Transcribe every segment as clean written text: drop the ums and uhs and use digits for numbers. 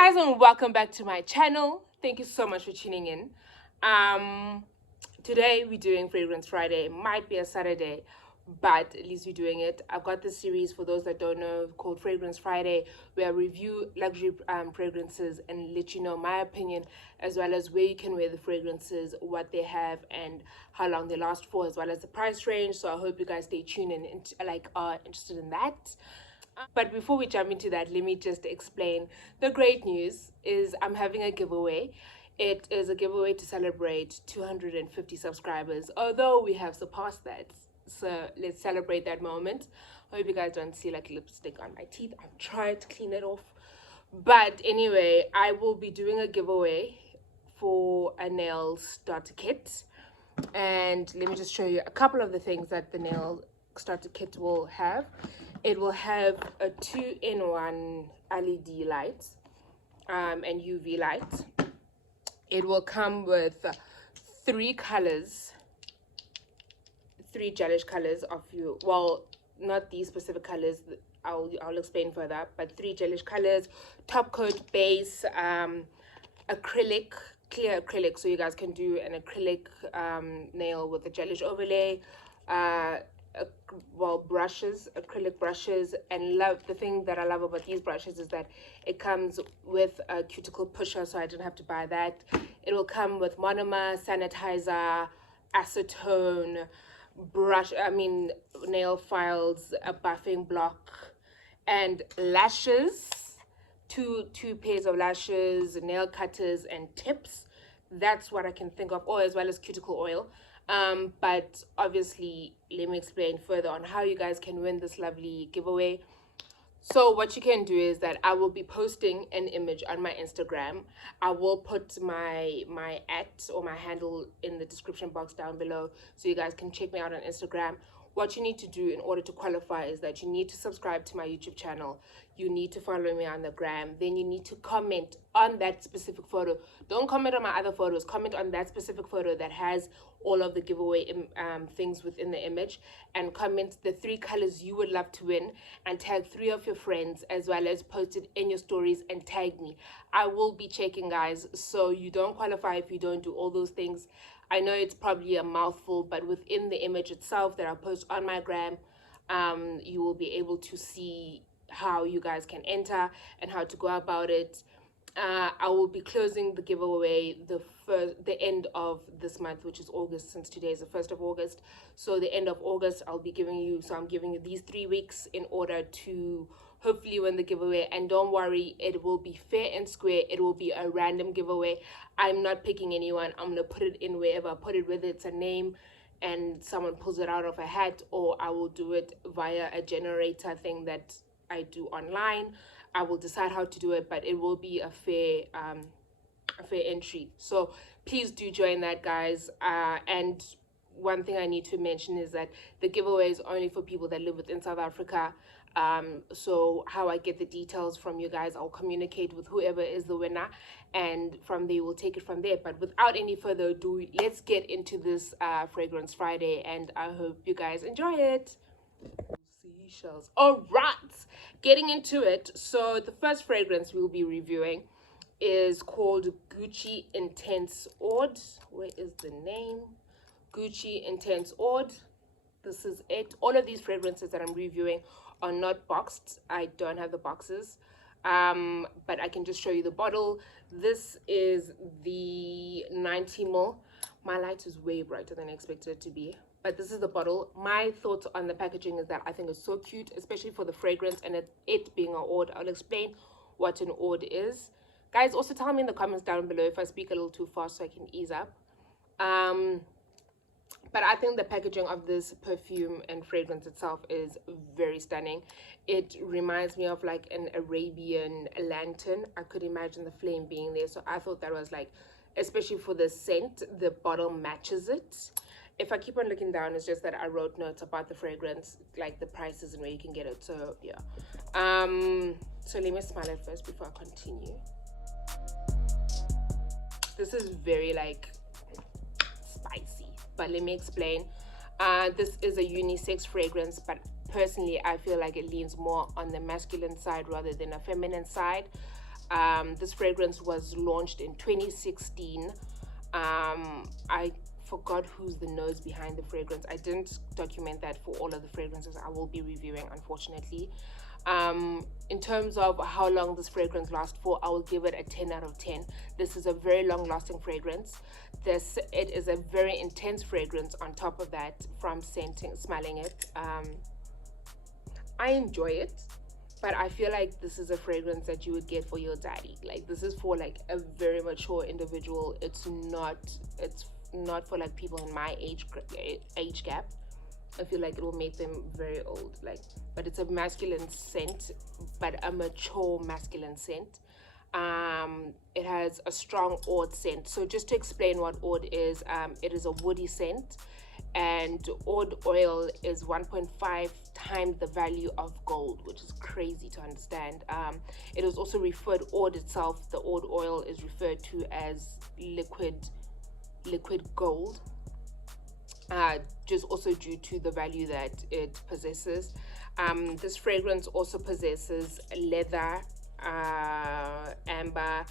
Guys, and welcome back to my channel. Thank you so much for tuning in. Today we're doing Fragrance Friday. It might be a Saturday, but at least we're doing it. I've got this series, for those that don't know, called Fragrance Friday, where I review luxury fragrances and let you know my opinion, as well as where you can wear the fragrances, what they have, and how long they last for, as well as the price range. So I hope you guys stay tuned and are interested in that. But before we jump into that, let me just explain. The great news is I'm having a giveaway. It is a giveaway to celebrate 250 subscribers, although we have surpassed that. So let's celebrate that moment. I hope you guys don't see like lipstick on my teeth. I've tried to clean it off. But anyway, I will be doing a giveaway for a nail starter kit. And let me just show you a couple of the things that the nail starter kit will have. It will have a 2-in-1 LED light and UV light. It will come with 3 colors, 3 gelish colors of you. Well, not these specific colors. I'll explain further. But 3 gelish colors: top coat, base, acrylic, clear acrylic, so you guys can do an acrylic nail with a gelish overlay. Brushes, acrylic brushes, and the thing that I love about these brushes is that it comes with a cuticle pusher, so I didn't have to buy that. It will come with monomer, sanitizer, acetone, nail files, a buffing block, and lashes, two pairs of lashes, nail cutters, and tips. That's what I can think of, or as well as cuticle oil. But obviously, let me explain further on how you guys can win this lovely giveaway. So what you can do is that I will be posting an image on my Instagram. I will put my @ or my handle in the description box down below, so you guys can check me out on Instagram. What you need to do in order to qualify is that you need to subscribe to my YouTube channel. You need to follow me on the gram. Then you need to comment on that specific photo. Don't comment on my other photos. Comment on that specific photo that has all of the giveaway things within the image, and comment the 3 colors you would love to win, and tag 3 of your friends, as well as post it in your stories and tag me. I will be checking, guys, so you don't qualify if you don't do all those things. I know it's probably a mouthful, but within the image itself that I'll post on my gram, you will be able to see how you guys can enter and how to go about it. I will be closing the giveaway the end of this month, which is August, since today is the 1st of August. So the end of August, I'm giving you these 3 weeks in order to hopefully win the giveaway. And don't worry, it will be fair and square. It will be a random giveaway. I'm not picking anyone. I'm gonna put it in wherever I put it, whether it's a name and someone pulls it out of a hat, or I will do it via a generator thing that I do online. I will decide how to do it, but it will be a fair entry. So please do join that, guys. And one thing I need to mention is that the giveaway is only for people that live within South Africa. So how I get the details from you guys, I'll communicate with whoever is the winner, and from there we'll take it from there. But without any further ado, let's get into this Fragrance Friday, and I hope you guys enjoy it. Seashells. All right, getting into it. So the first fragrance we'll be reviewing is called Gucci Intense Oud. Where is the name? Gucci Intense Oud. This is it. All of these fragrances that I'm reviewing are not boxed. I don't have the boxes, but I can just show you the bottle. This is the 90 ml. My light is way brighter than I expected it to be, but this is the bottle. My thoughts on the packaging is that I think it's so cute, especially for the fragrance and it being an oud. I'll explain what an oud is. Guys, also tell me in the comments down below if I speak a little too fast so I can ease up. But I think the packaging of this perfume and fragrance itself is very stunning. It reminds me of like an Arabian lantern. I could imagine the flame being there. So I thought that was like, especially for the scent, the bottle matches it. If I keep on looking down, it's just that I wrote notes about the fragrance, like the prices and where you can get it. So yeah. So let me smell it first before I continue. This is very like spicy, but let me explain. This is a unisex fragrance, but personally I feel like it leans more on the masculine side rather than a feminine side. This fragrance was launched in 2016. I forgot who's the nose behind the fragrance. I didn't document that for all of the fragrances I will be reviewing, unfortunately. In terms of how long this fragrance lasts for, I will give it a 10 out of 10. This is a very long lasting fragrance. It is a very intense fragrance on top of that from smelling it. I enjoy it, but I feel like this is a fragrance that you would get for your daddy. Like, this is for like a very mature individual. It's not for like people in my age gap. I feel like it will make them very old. Like, but it's a masculine scent, but a mature masculine scent. It has a strong oud scent. So just to explain what oud is, it is a woody scent, and oud oil is 1.5 times the value of gold, which is crazy to understand. It is also referred, oud itself, the oud oil is referred to as liquid gold, just also due to the value that it possesses. This fragrance also possesses leather, amber,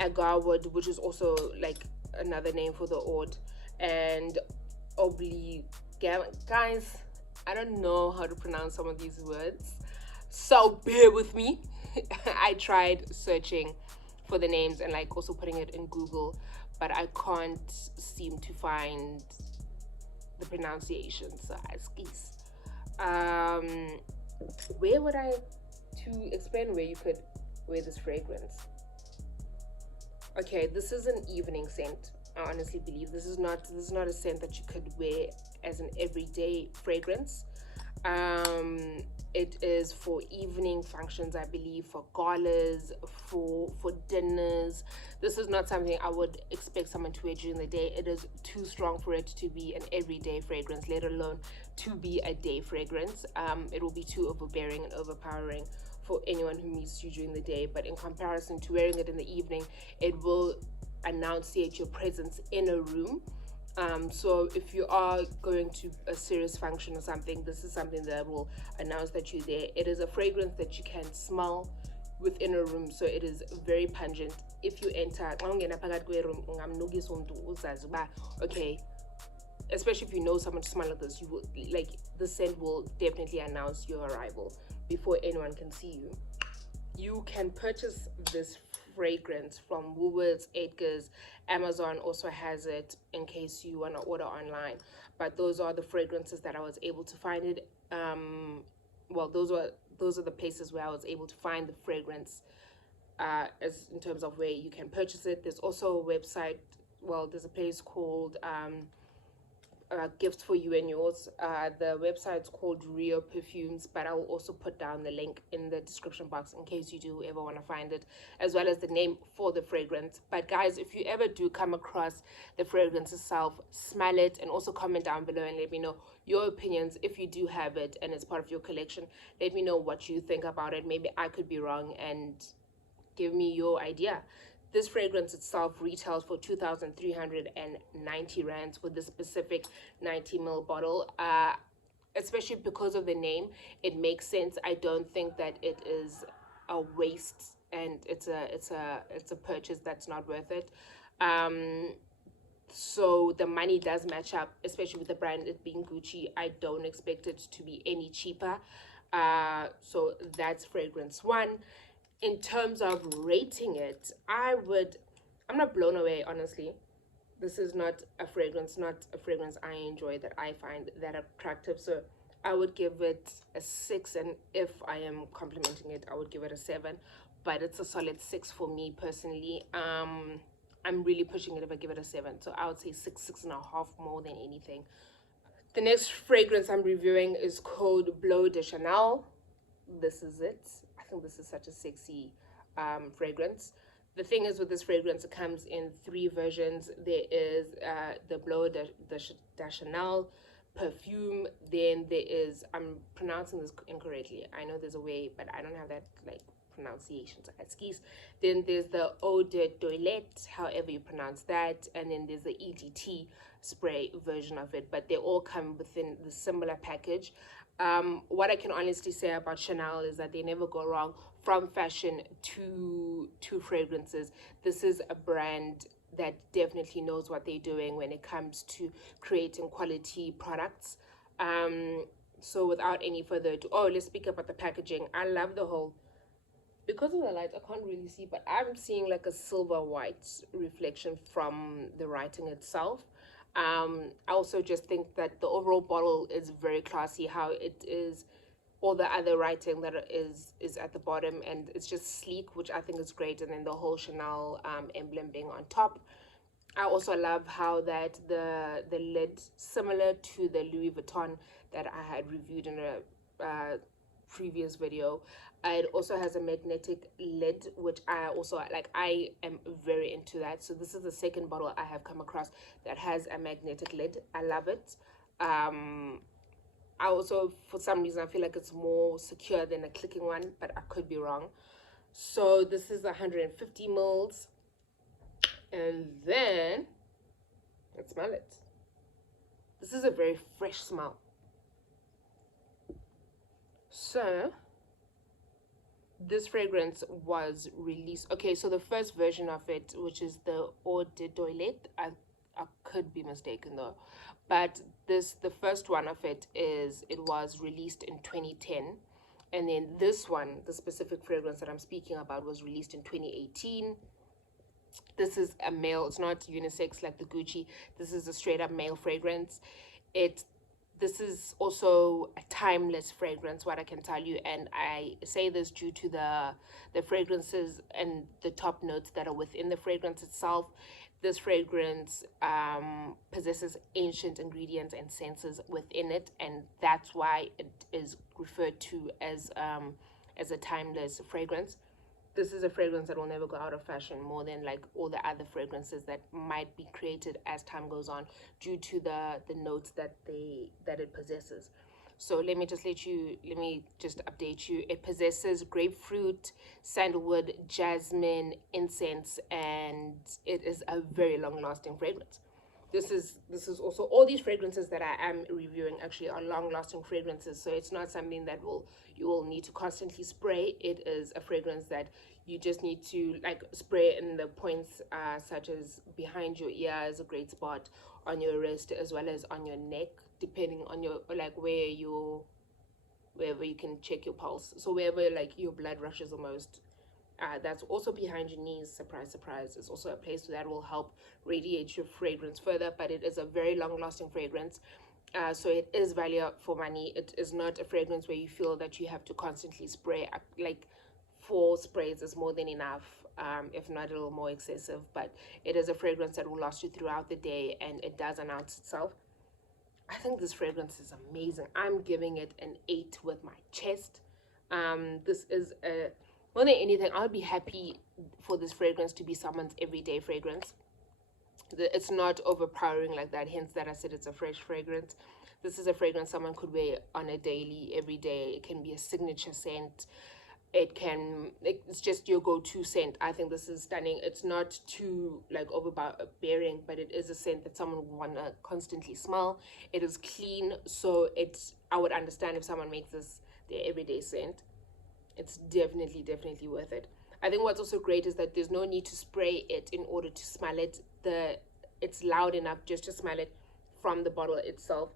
agarwood, which is also like another name for the oud, and guys, I don't know how to pronounce some of these words, so bear with me. I tried searching for the names and like also putting it in Google, but I can't seem to find the pronunciation, so excuse. Where would I to explain where you could wear this fragrance? Okay, this is an evening scent. I honestly believe this is not a scent that you could wear as an everyday fragrance. It is for evening functions, I believe, for galas, for dinners. This is not something I would expect someone to wear during the day. It is too strong for it to be an everyday fragrance, let alone to be a day fragrance. It will be too overbearing and overpowering for anyone who meets you during the day. But in comparison to wearing it in the evening, it will enunciate your presence in a room. So if you are going to a serious function or something, this is something that will announce that you're there. It is a fragrance that you can smell within a room, so it is very pungent. If you enter, okay, especially if you know someone to smell like this, you will, like, the scent will definitely announce your arrival before anyone can see you. You can purchase this fragrance from Woolworths, Edgar's, Amazon also has it in case you want to order online. But those are the fragrances that I was able to find it. Well, those are the places where I was able to find the fragrance, as in terms of where you can purchase it. There's also a website. Well, there's a place called Gifts for You and Yours. The website's called Rio Perfumes, but I will also put down the link in the description box in case you do ever want to find it, as well as the name for the fragrance. But guys, if you ever do come across the fragrance itself, smell it and also comment down below and let me know your opinions. If you do have it and it's part of your collection, let me know what you think about it. Maybe I could be wrong, and give me your idea. This fragrance itself retails for 2,390 rands for the specific 90ml bottle. Especially because of the name, it makes sense. I don't think that it is a waste, and it's a purchase that's not worth it. So the money does match up, especially with the brand, it being Gucci. I don't expect it to be any cheaper. So that's fragrance one. In terms of rating it, I'm not blown away, honestly. This is not a fragrance I enjoy, that I find that attractive. So I would give it a 6, and if I am complimenting it, I would give it a 7. But it's a solid 6 for me personally. I'm really pushing it if I give it a 7. So I would say 6.5 more than anything. The next fragrance I'm reviewing is called Bleu De Chanel. This is it. I think this is such a sexy fragrance. The thing is, with this fragrance, it comes in 3 versions. There is the Bleu de Chanel perfume. Then there is, I'm pronouncing this incorrectly, I know there's a way, but I don't have that like pronunciation, so excuse. Then there's the eau de toilette, however you pronounce that, and then there's the EDT spray version of it, but they all come within the similar package. What I can honestly say about Chanel is that they never go wrong from fashion to fragrances. This is a brand that definitely knows what they're doing when it comes to creating quality products. So without any further ado, oh, let's speak about the packaging. I love the whole, because of the light I can't really see, but I'm seeing like a silver white reflection from the writing itself. I also just think that the overall bottle is very classy, how it is all the other writing that is at the bottom, and it's just sleek, which I think is great, and then the whole Chanel emblem being on top. I also love how that the lid, similar to the Louis Vuitton that I had reviewed in a previous video, it also has a magnetic lid, which I also like. I am very into that. So this is the second bottle I have come across that has a magnetic lid. I love it. I also, for some reason, I feel like it's more secure than a clicking one, but I could be wrong. So this is 150 mils. And then, let's smell it. This is a very fresh smell. So, this fragrance was released. Okay, so the first version of it, which is the Eau de Toilette, I could be mistaken though, but the first one of it was released in 2010, and then this one, the specific fragrance that I'm speaking about, was released in 2018. This is a male, it's not unisex like the Gucci. This is a straight up male fragrance. This is also a timeless fragrance, what I can tell you, and I say this due to the fragrances and the top notes that are within the fragrance itself. This fragrance possesses ancient ingredients and senses within it, and that's why it is referred to as a timeless fragrance. This is a fragrance that will never go out of fashion, more than like all the other fragrances that might be created as time goes on, due to the notes that it possesses. So let me just update you. It possesses grapefruit, sandalwood, jasmine, incense, and it is a very long lasting fragrance. This is also, all these fragrances that I am reviewing actually are long lasting fragrances, so it's not something that you will need to constantly spray. It is a fragrance that you just need to like spray in the points, such as behind your ear is a great spot, on your wrist, as well as on your neck, depending on your like wherever you can check your pulse. So wherever like your blood rushes the most, that's also behind your knees. Surprise, surprise. It's also a place that will help radiate your fragrance further, but it is a very long-lasting fragrance. So it is value for money. It is not a fragrance where you feel that you have to constantly spray. Like 4 sprays is more than enough, if not a little more excessive. But it is a fragrance that will last you throughout the day, and it does announce itself. I think this fragrance is amazing. I'm giving it an 8 with my chest. This is a, more than anything, I'll be happy for this fragrance to be someone's everyday fragrance. It's not overpowering like that, hence that I said it's a fresh fragrance. This is a fragrance someone could wear on a daily, every day. It can be a signature scent. It's just your go-to scent. I think this is stunning. It's not too like overbearing, but it is a scent that someone would want to constantly smell. It is clean, so I would understand if someone makes this their everyday scent. It's definitely worth it. I think what's also great is that there's no need to spray it in order to smell it. It's loud enough just to smell it from the bottle itself.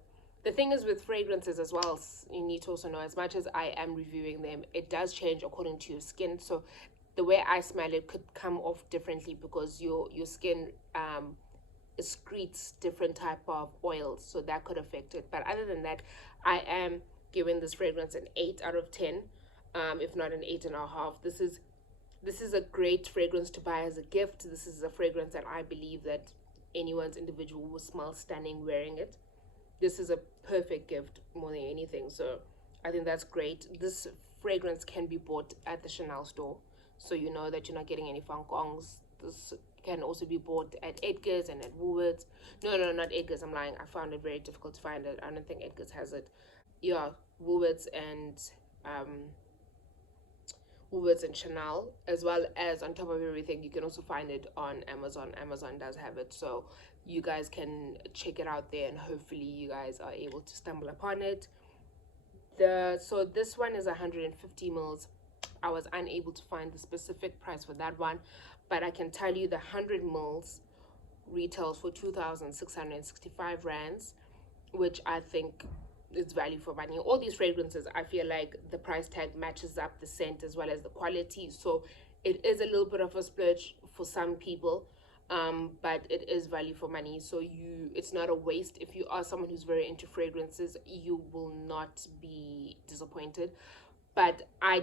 The thing is with fragrances as well, you need to also know, as much as I am reviewing them, it does change according to your skin. So the way I smell it could come off differently, because your skin excretes different type of oils, so that could affect it. But other than that, I am giving this fragrance an 8 out of 10, if not an 8.5. This is a great fragrance to buy as a gift. This is a fragrance that I believe that anyone's individual will smell stunning wearing it. This is a perfect gift more than anything. So I think that's great. This fragrance can be bought at the Chanel store, so you know that you're not getting any fankongs. This can also be bought at Edgar's and at Woolworths. No, not Edgar's. I'm lying. I found it very difficult to find it. I don't think Edgar's has it. Yeah, Woolworths and Chanel, as well as, on top of everything, you can also find it on Amazon. Amazon does have it, so you guys can check it out there, and hopefully you guys are able to stumble upon it. So this one is 150 mils. I was unable to find the specific price for that one, but I can tell you the 100 mils retails for 2,665 rands, which I think is value for money. All these fragrances, I feel like the price tag matches up the scent as well as the quality, so it is a little bit of a splurge for some people, but it is value for money. So it's not a waste. If you are someone who's very into fragrances, you will not be disappointed. But I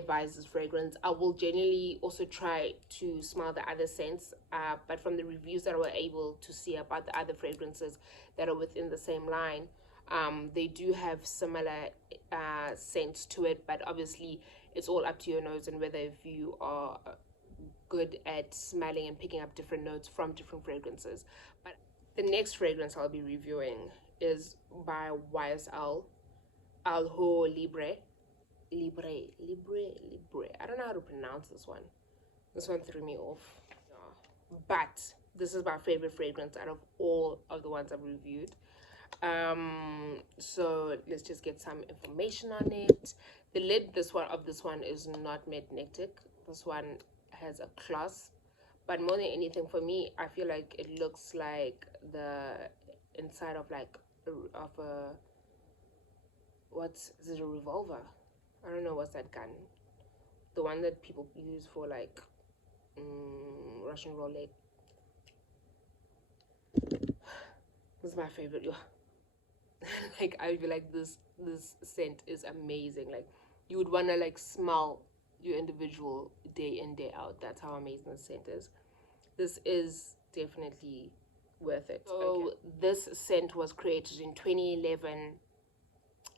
advise this fragrance. I will generally also try to smell the other scents, but from the reviews that I were able to see about the other fragrances that are within the same line, they do have similar scents to it, but obviously it's all up to your nose and whether if you are good at smelling and picking up different notes from different fragrances. But the next fragrance I'll be reviewing is by YSL L'Homme Libre. Libre. I don't know how to pronounce this one. This one threw me off. Yeah. But this is my favorite fragrance out of all of the ones I've reviewed. So let's just get some information on it. The lid this one is not magnetic. This one has a clasp, but more than anything for me, I feel like it looks like the inside of a what's is it, a revolver? I don't know what's that gun. The one that people use for like Russian roulette. This is my favorite. Like I feel like this scent is amazing. Like you would wanna like smell your individual day in day out. That's how amazing this scent is. This is definitely worth it. So this scent was created in 2011.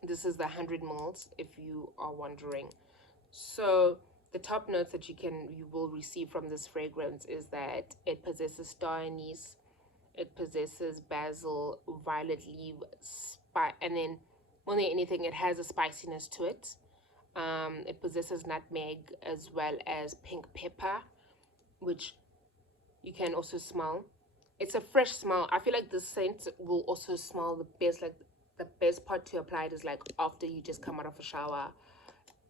This is the 100 mils, if you are wondering. So the top notes that you will receive from this fragrance is that it possesses star anise, it possesses basil, violet leaf, and then more than anything, it has a spiciness to it. It possesses nutmeg as well as pink pepper, which you can also smell. It's a fresh smell. I feel like the scent will also smell the best. Like the best part to apply it is like after you just come out of a shower,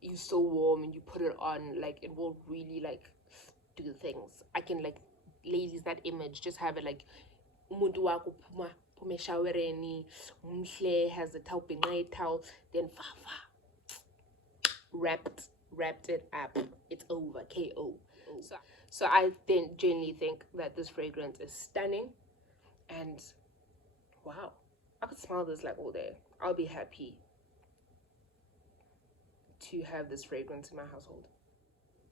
you're so warm and you put it on, like it will really like do things. I can like, ladies, that image, just have it like umuntu wako phuma eshowereni, umhle has a towel, towel, then wrapped it up. It's over, KO. So I then genuinely think that this fragrance is stunning, and wow, I could smell this like all day. I'll be happy to have this fragrance in my household.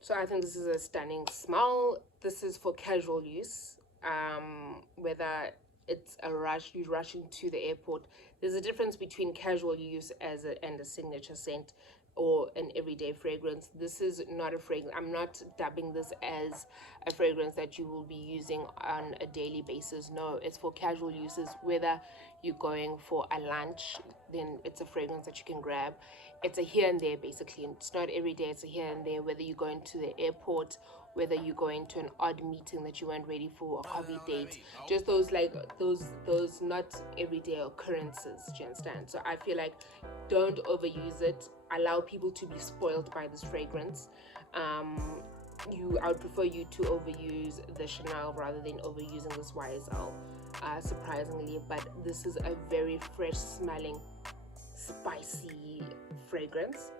So I think this is a stunning smell. This is for casual use, whether it's you're rushing to the airport. There's a difference between casual use and a signature scent or an everyday fragrance. This is not a fragrance. I'm not dubbing this as a fragrance that you will be using on a daily basis. No, it's for casual uses. Whether you're going for a lunch, then it's a fragrance that you can grab. It's a here and there, basically. It's not every day, it's a here and there. Whether you're going to the airport, whether you're going to an odd meeting that you weren't ready for, a coffee date, just those not everyday occurrences. Do you understand? So I feel like don't overuse it. Allow people to be spoiled by this fragrance. I would prefer you to overuse the Chanel rather than overusing this YSL, surprisingly. But this is a very fresh smelling, spicy fragrance.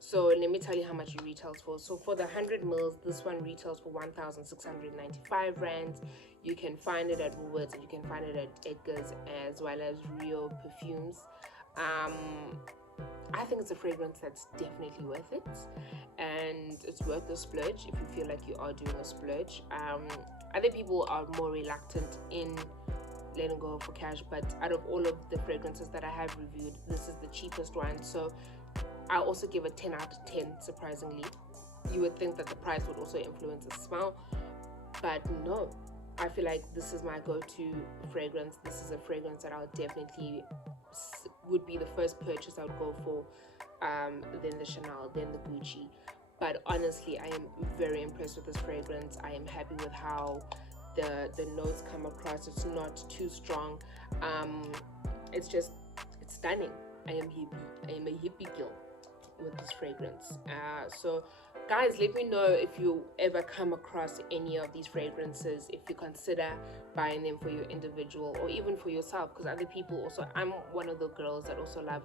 So let me tell you how much it retails for. So for the 100 mils, this one retails for 1,695 rands. You can find it at Woolworths and you can find it at Edgar's as well as Rio Perfumes. I think it's a fragrance that's definitely worth it, and it's worth the splurge if you feel like you are doing a splurge. Other people are more reluctant in letting go for cash, but out of all of the fragrances that I have reviewed, this is the cheapest one. So I also give it 10 out of 10, surprisingly. You would think that the price would also influence the smell, but no. I feel like this is my go-to fragrance. This is a fragrance that I'll definitely would be the first purchase I would go for, then the Chanel, then the Gucci. But honestly, I am very impressed with this fragrance. I am happy with how the notes come across. It's not too strong. It's stunning. I am hippie. I am a hippie girl. with this fragrance. So guys, let me know if you ever come across any of these fragrances, if you consider buying them for your individual or even for yourself, because other people also, I'm one of the girls that also love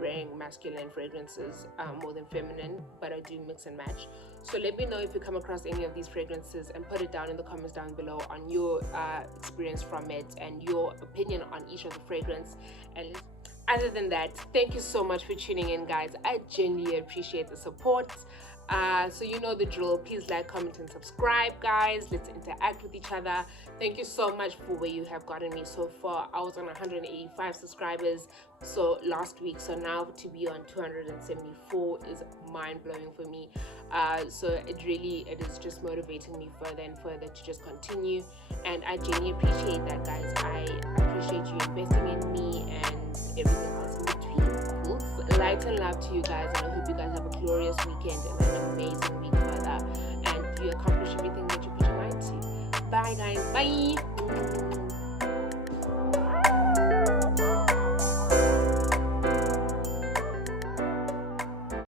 wearing masculine fragrances more than feminine, but I do mix and match. So let me know if you come across any of these fragrances, and put it down in the comments down below on your experience from it and your opinion on each of the fragrance. And other than that, thank you so much for tuning in, guys. I genuinely appreciate the support. So you know the drill. Please like, comment, and subscribe, guys. Let's interact with each other. Thank you so much for where you have gotten me so far. I was on 185 subscribers last week, so now to be on 274 is mind-blowing for me. So it is just motivating me further and further to just continue, and I genuinely appreciate that, guys. I appreciate you investing in me and everything else in between. Light and love to you guys, and I hope you guys have a glorious weekend and an amazing week further, and you accomplish everything that you put your mind to. Bye, guys. Bye.